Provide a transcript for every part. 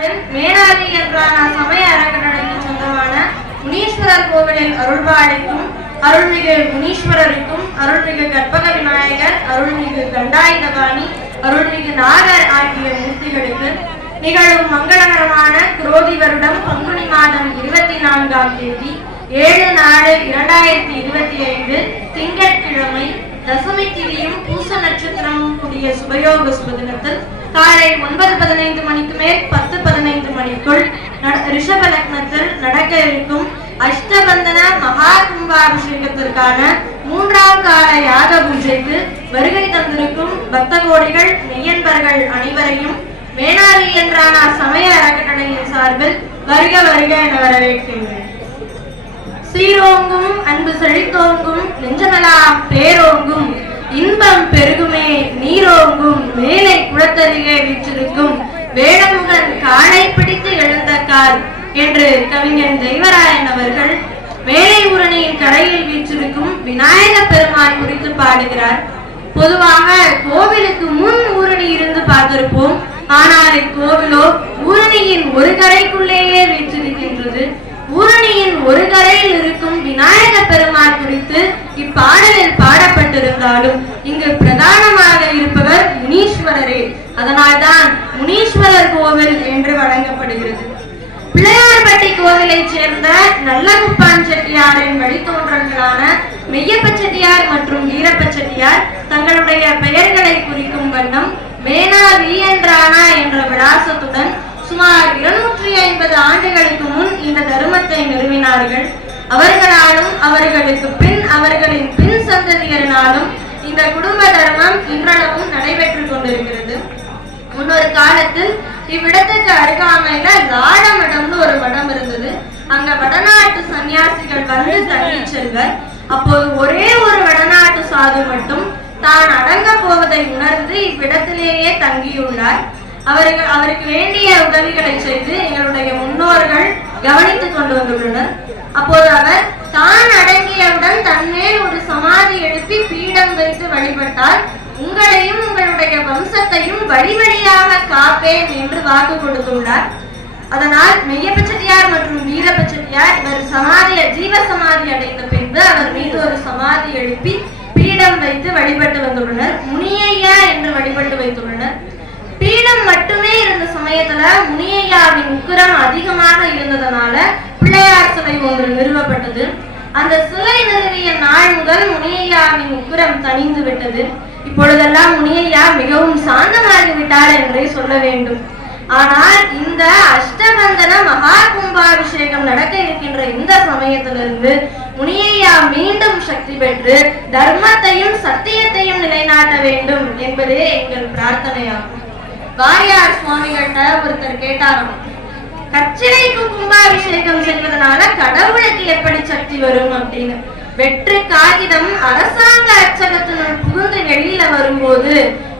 மேனாதி என்றான சமய அறக்கட்டளைக்கு சொந்தமான முனீஸ்வரர் கோவிலில் அருள்பாடிக்கும் அருள்மிகு முனீஸ்வரருக்கும் அருள்மிகு கற்பக விநாயகர் அருள்மிகு தண்டாயுதபாணி அருள்மிகு நாகர் ஆகிய மூர்த்திகளுக்கு நிகழும் மங்களகரமான குரோதி வருடம் பங்குனி மாதம் இருபத்தி நான்காம் தேதி ஏழு நாலு இரண்டாயிரத்தி இருபத்தி ஐந்து திங்கட்கிழமை தசமி திதியும் பூச நட்சத்திரமும் கூடிய சுபயோக சுபதினத்தில் காலை ஒன்பது பதினைந்து மணிக்கு மேல் பத்து பதினைந்து மணிக்குள் நட- ரிஷப லக்னத்தில் நடக்க இருக்கும் அஷ்டபந்தன மகா கும்பாபிஷேகத்திற்கான மூன்றாம் கால யாக பூஜைக்கு வருகை தந்திருக்கும் பக்த கோடிகள் மெய்யன்பர்கள் அனைவரையும் மேனாரி என்றான சமய அறக்கட்டளையின் சார்பில் வருக வருக என வரவேற்கின்றேன். சீரோங்கும் அன்பு செழித்தோங்கும் நெஞ்சமெல்லாம் பேரோங்கும் இன்பம் பெருகுமே நீரோங்கும் மேலை குளத்தருகே வீற்றிருக்கும் வேடமுகன் காலை பிடித்து எழுந்த கால் என்று கவிஞன் தெய்வராயன் அவர்கள் மேலை ஊரணியின் கரையில் வீற்றிருக்கும் விநாயக பெருமான் குறித்து பாடுகிறார். பொதுவாக கோவிலுக்கு முன் ஊரணி இருந்து பார்த்திருப்போம். ஆனால் இக்கோவிலோ ஊரணியின் ஒரு கரைக்குள்ளேயே வீற்றிருக்கின்றது. ஊரணியின் ஒரு கரையில் இருக்கும் விநாயக பெருமான் குறித்து இப்பாடலில் பாடப்பட்டிருந்தாலும் இங்கு பிரதானமாக இருப்பவர் முனீஸ்வரரே. அதனால்தான் முனீஸ்வரர் கோவில் என்று வழங்கப்படுகிறது. பிள்ளையார்பட்டி கோவிலைச் சேர்ந்த நல்லகுப்பான் செட்டியாரின் வழித்தோன்றல்களான மெய்யப்ப செட்டியார் மற்றும் வீரப்ப செட்டியார் தங்களுடைய பெயர்களை குறிக்கும் வண்ணம் மேனா வீயன்றானா என்ற விழா நிறுவினார்கள் அவர்களாலும் அவர்களுக்கு பின் அவர்களின் பின் சந்ததியரினாலும் இந்த குடும்ப தர்மம் இன்றளவும் நடைபெற்றுக் கொண்டிருக்கிறது. முன்னொரு காலத்தில் இவ்விடத்துக்கு அருகாமையில லாட மடம்னு ஒரு மடம் இருந்தது. அங்க வடநாட்டு சன்னியாசிகள் வந்து தங்கி செல்வர். அப்போது ஒரே ஒரு வடநாட்டு சாது மட்டும் தான் அடங்க போவதை உணர்ந்து இவ்விடத்திலேயே தங்கியுள்ளார். அவர்கள் அவருக்கு வேண்டிய உதவிகளை செய்து எங்களுடைய முன்னோர்கள் கவனித்துக் கொண்டு வந்துள்ளனர் அப்போது அவர் தான் அடங்கியவுடன் தன்மேல் ஒரு சமாதி எழுப்பி பீடம் வைத்து வழிபட்டால் உங்களையும் உங்களுடைய வம்சத்தையும் வழி வழியாக காப்பேன் என்று வாக்கு கொடுத்துள்ளார் அதனால் மெய்யப்பச்செட்டியார் மற்றும் வீரப்ப இவர் சமாதி ஜீவ சமாதி அடைந்த பின்பு அவர் மீது ஒரு சமாதி எழுப்பி பீடம் வைத்து வழிபட்டு வந்துள்ளனர். முனியையா என்று வழிபட்டு வைத்துள்ளனர். பீடம் மட்டுமே இருந்த சமயத்துல முனியையாவின் உக்கிரம் அதிகமாக இருந்ததனால பிள்ளையார் சிலை ஒன்று நிறுவப்பட்டது. அந்த சிலை நிறுவிய நாள் முதல் முனியையாவின் உக்கிரம் தணிந்து விட்டது. இப்பொழுதெல்லாம் முனியையா மிகவும் சாந்தமாகி விட்டார் என்றே சொல்ல வேண்டும். ஆனால் இந்த அஷ்டபந்தன மகா கும்பாபிஷேகம் நடக்க இருக்கின்ற இந்த சமயத்திலிருந்து முனியையா மீண்டும் சக்தி பெற்று தர்மத்தையும் சத்தியத்தையும் நிலைநாட்ட வேண்டும் என்பதே எங்கள் பிரார்த்தனையாகும். வாரியார் சுவாமிகள்கிட்ட ஒருத்தர் கேட்டாராம் கச்சிலைக்கு கும்பாபிஷேகம் செய்வதனால கடவுளுக்கு எப்படி சக்தி வரும்? அப்படின்னு. வெற்று காகிதம் அரசாங்க அச்சகத்தினுள் புகுந்து வெளியில வரும்போது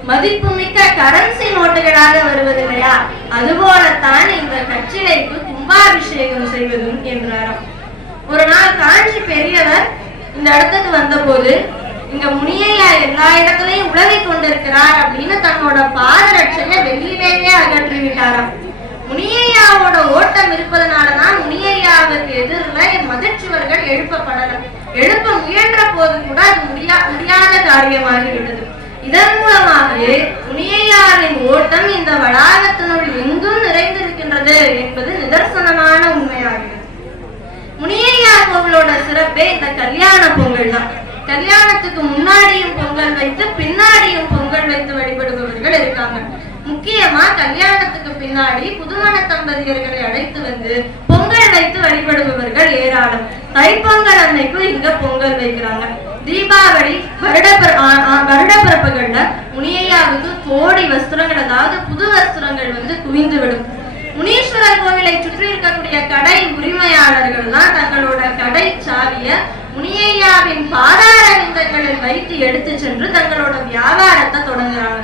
மதிப்புமிக்க கரன்சி நோட்டுகளாக வருவது இல்லையா? அதுபோலத்தான் இந்த கச்சிலைக்கு கும்பாபிஷேகம் செய்வதும் என்றாராம். ஒரு நாள் காஞ்சி பெரியவர் இந்த இடத்துக்கு வந்தபோது இங்க முனியையா எல்லா இடத்துலயும் உழவி கொண்டிருக்கிறார் அப்படின்னு தன்னோட பாதரட்சைய வெளியிலேயே அகற்றி விட்டாராம் முனியையாவோட ஓட்டம் இருப்பதனாலதான் முனியையாவுக்கு எதிரில் மதிர்ச்சுவர்கள் எழுப்பப்படல. எழுப்ப முயன்ற போது கூட அது முடியா முடியாத காரியமாகிவிட்டது. இதன் மூலமாகவே முனியையாவின் ஓட்டம் இந்த வளாகத்தினுள் எங்கும் நிறைந்திருக்கின்றது என்பது நிதர்சனமான உண்மையாகிறது. முனியையா கோவிலோட சிறப்பே இந்த கல்யாண பொங்கல் தான் கல்யாணத்துக்கு முன்னாடியும் பொங்கல் வைத்து பின்னாடியும் பொங்கல் வைத்து வழிபடுபவர்கள் இருக்காங்க. முக்கியமா கல்யாணத்துக்கு பின்னாடி புதுமண தம்பதியர்களை அழைத்து வந்து பொங்கல் வைத்து வழிபடுபவர்கள் ஏராளம். தைப்பொங்கல் அன்னைக்கு இங்க பொங்கல் வைக்கிறாங்க. தீபாவளி வருடப்பிற ஆ- ஆ- வருடப்பிறப்புகள்ல முனியையாவுக்கு கோடி வஸ்திரங்கள் அதாவது புது வஸ்திரங்கள் வந்து குவிந்து விடும் முனீஸ்வரர் கோவிலை சுற்றி இருக்கக்கூடிய கடை உரிமையாளர்கள் தான் தங்களோட கடை சாவிய முனியையாவின் பாதார விந்தங்களில் வைத்து எடுத்து சென்று தங்களோட வியாபாரத்தை தொடங்குறாங்க.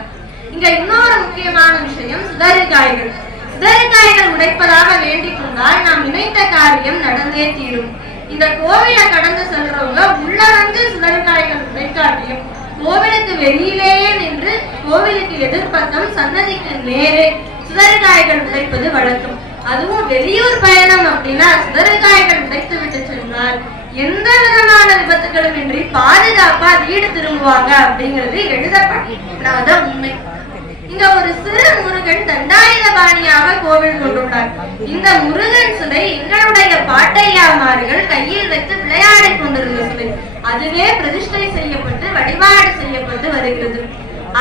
இங்க இன்னொரு முக்கியமான விஷயம் சிதறுகாய்கள் சிதறுகாய்கள் உடைப்பதாக வேண்டிக் கொண்டால் நாம் நினைத்த காரியம் நடந்தே தீரும். இந்த கோவிலை கடந்து செல்றவங்க உள்ள வந்து சிதறுகாய்கள் உடைக்காட்டியும் கோவிலுக்கு வெளியிலேயே நின்று கோவிலுக்கு எதிர்பக்கம் சன்னதிக்கு நேரே சுதறுகாய்கள் உடைப்பது வழக்கம். அதுவும் வெளியூர் பயணம் அப்படின்னா சுதறுகாய்கள் உடைத்து விட்டு சென்றால் எந்த விதமான விபத்துகளும் இன்றி பாதுகாப்பா வீடு திரும்புவாங்க அப்படிங்கிறது எழுதப்பட்ட உண்மை. இங்க ஒரு சிறு முருகன் தண்டாயுதபாணியாக கோவில் கொண்டுள்ளார். இந்த முருகன் சிலை எங்களுடைய பாட்டையாமார்கள் கையில் வைத்து விளையாடிக் கொண்டிருந்த சிலை அதுவே பிரதிஷ்டை செய்யப்பட்டு வழிபாடு செய்யப்பட்டு வருகிறது.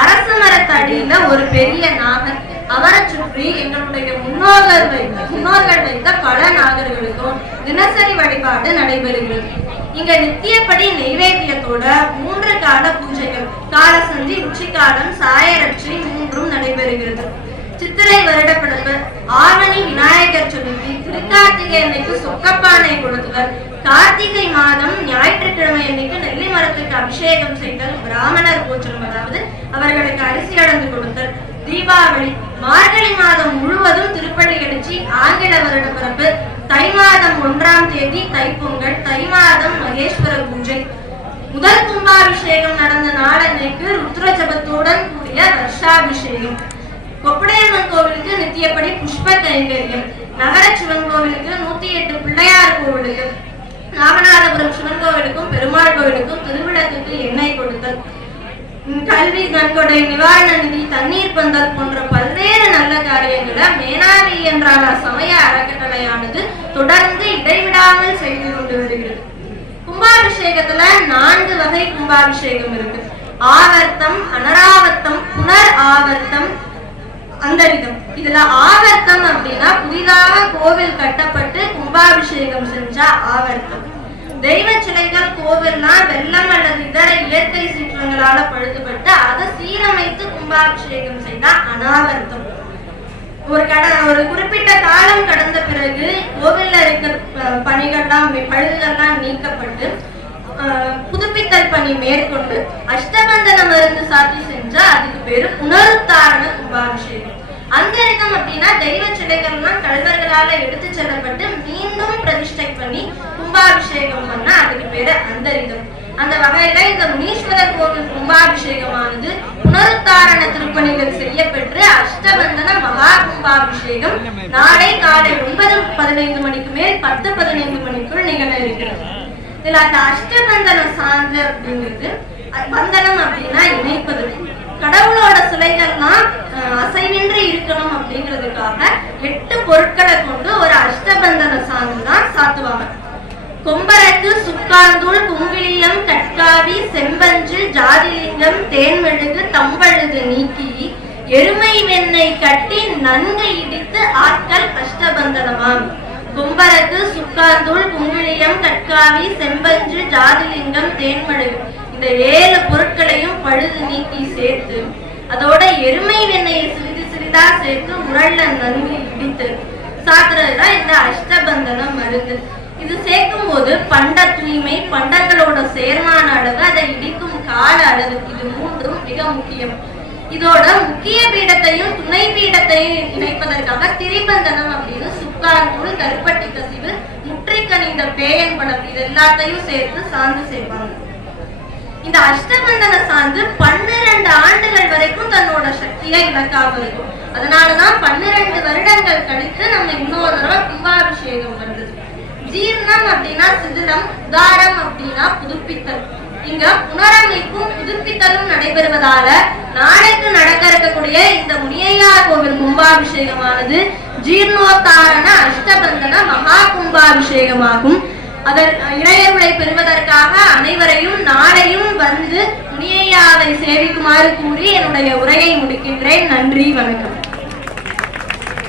அரச மரத்தடியில ஒரு பெரிய நாகத்தை அவரை சுற்றி எங்களுடைய முன்னோர்கள் வைத்த முன்னோர்கள் வைத்த பல நாகர்களுக்கும் தினசரி வழிபாடு நடைபெறுகிறது. இங்க நித்தியப்படி நெய்வேத்தியத்தோட மூன்று கால பூஜைகள் காலசந்தி உச்சிக்காலம் சாயரட்சி மூன்றும் நடைபெறுகிறது. சித்திரை வருடப்பிறப்பு ஆவணி விநாயகர் சதுர்த்தி திருக்கார்த்திகை அன்னைக்கு சொக்கப்பானை கொடுத்தவர் கார்த்திகை மாதம் ஞாயிற்றுக்கிழமை அன்னைக்கு நெல்லி மரத்துக்கு அபிஷேகம் செய்தல் பிராமணர் பூஜனம் அதாவது அவர்களுக்கு அரிசி அடைந்து கொடுத்தல் தீபாவளி மார்கழி மாதம் முழுவதும் திருப்பள்ளி எழுச்சி ஆங்கில வருட பிறப்பு. தை மாதம் ஒன்றாம் தேதி தைப்பொங்கல் தை மாதம் மகேஸ்வர பூஜை. முதல் கும்பாபிஷேகம் நடந்த நாளன்னைக்கு ருத்ர ஜபத்துடன் கூடிய வருஷாபிஷேகம். கொப்படையம்மன் கோவிலுக்கு நித்தியப்படி புஷ்ப கைங்கரியம். நகர சிவன் கோவிலுக்கு நூத்தி எட்டு பிள்ளையார் கோவிலுக்கு ராமநாதபுரம் சிவன் கோவிலுக்கும் பெருமாள் கோவிலுக்கும் கல்வி நன்கொடை நிவாரண நிதி தண்ணீர் பந்தல் போன்ற பல்வேறு நல்ல காரியங்களை மேனாவி என்றான சமய அறக்கட்டளையானது தொடர்ந்து இடைவிடாமல் செய்து கொண்டு வருகிறது. கும்பாபிஷேகத்துல நான்கு வகை கும்பாபிஷேகம் இருக்கு. ஆவர்த்தம் அனராவர்த்தம் புனர் ஆவர்த்தம் அந்தரிதம் இதுல ஆவர்த்தம் அப்படின்னா புதிதாக கோவில் கட்டப்பட்டு கும்பாபிஷேகம் செஞ்சா ஆவர்த்தம். தெய்வ சிலைகள் கோவில்னா வெள்ளம் அல்லது இதர இயற்கை சீற்றங்களால பழுதுபட்டு அதை சீரமைத்து கும்பாபிஷேகம் செய்தா அனாவர்த்தம் ஒரு கட ஒரு குறிப்பிட்ட காலம் கடந்த பிறகு கோவில்ல இருக்க பணிகள்லாம் பழுதுகள்லாம் நீக்கப்பட்டு அஹ், புதுப்பித்தல் பணி மேற்கொண்டு அஷ்டபந்தன மருந்து சாத்தி செஞ்சா அதுக்கு பேரு புனருத்தாரண கும்பாபிஷேகம். அந்தரிகம் அப்படின்னா தெய்வ சிலைகள்லாம் கல்வர்களால எடுத்து செல்லப்பட்டு மீண்டும் பிரதிஷ்டை பண்ணி கும்பாபிஷேகம் பண்ணா அதுக்கு பேரு அந்தரிகம் அந்த வகையில இந்த முனீஸ்வரர் கோவில் கும்பாபிஷேகமானது புனருத்தாரண திருப்பணிகள் செய்யப்பெற்று அஷ்டபந்தன மகா கும்பாபிஷேகம் நாளை காலை ஒன்பது பதினைந்து மணிக்கு மேல் பத்து பதினைந்து மணிக்குள் நிகழ இருக்கிறது. இதுல அந்த அஷ்டபந்தன சான்று அப்படிங்கிறது பந்தனம் அப்படின்னா இணைப்பது. கடவுளோட சிலைகள்லாம் அசைவின்றி இருக்கணும் அப்படிங்கிறதுக்காக எட்டு பொருட்களை கொண்டு ஒரு அஷ்டபந்தன சாந்து தான் சாத்துவாங்க. கொம்பரத்து சுக்காந்தூள் குங்கிலியம் கட்காவி செம்பஞ்சு ஜாதிலிங்கம் தேன்மெழுகு தம்பழுது நீக்கி எருமை வெண்ணெய் கட்டி நன்கு இடித்து ஆட்கள் அஷ்டபந்தனமாம். கும்பரத்து சுக்காந்தூள் குங்கிலியம் கட்காவி செம்பஞ்சு ஜாதிலிங்கம் தேன்மெழுகு இந்த ஏழு பொருட்களையும் பழுது நீக்கி சேர்த்து அதோட எருமை வெண்ணெயை சிறிது சிறிதா சேர்த்து உரல்ல நன்கு இடித்து சாப்பிட்றதுதான் இந்த அஷ்டபந்தன மருந்து. இது சேர்க்கும் போது பண்ட தூய்மை பண்டங்களோட சேர்மான அளவு அதை இடிக்கும் கால அளவு இது மூன்றும் மிக முக்கியம். இதோட முக்கிய பீடத்தையும் துணை பீடத்தையும் இணைப்பதற்காக திரிபந்தனம் அப்படின்னு சுக்காந்தூள் கருப்பட்டி கசிவு முற்றிக்கணிந்த பேயன் பேயன்படம் இது எல்லாத்தையும் சேர்த்து சார்ந்து செய்வாங்க இந்த அஷ்டபந்தன சார்ந்து பன்னிரண்டு ஆண்டுகள் வரைக்கும் தன்னோட சக்தியை இழக்காம இருக்கும் அதனாலதான் பன்னிரண்டு வருடங்கள் கழித்து நம்ம இன்னொரு தடவை கும்பாபிஷேகம் வருது ஜீர்ணம் அப்படின்னா சிதிலம் உதாரம் அப்படின்னா புதுப்பித்தல். இங்க புனரமைப்பும் புதுப்பித்தலும் நடைபெறுவதால நாளைக்கு நடக்க இருக்கக்கூடிய இந்த முனியையார் கோவில் கும்பாபிஷேகமானது ஜீர்ணோத்தாரண அஷ்டபந்தன மகா கும்பாபிஷேகமாகும். அதன் இளையர்களை பெறுவதற்காக அனைவரையும் நாளையும் வந்து முனியையாவை சேவிக்குமாறு கூறி என்னுடைய உரையை முடிக்கின்றேன். நன்றி வணக்கம்.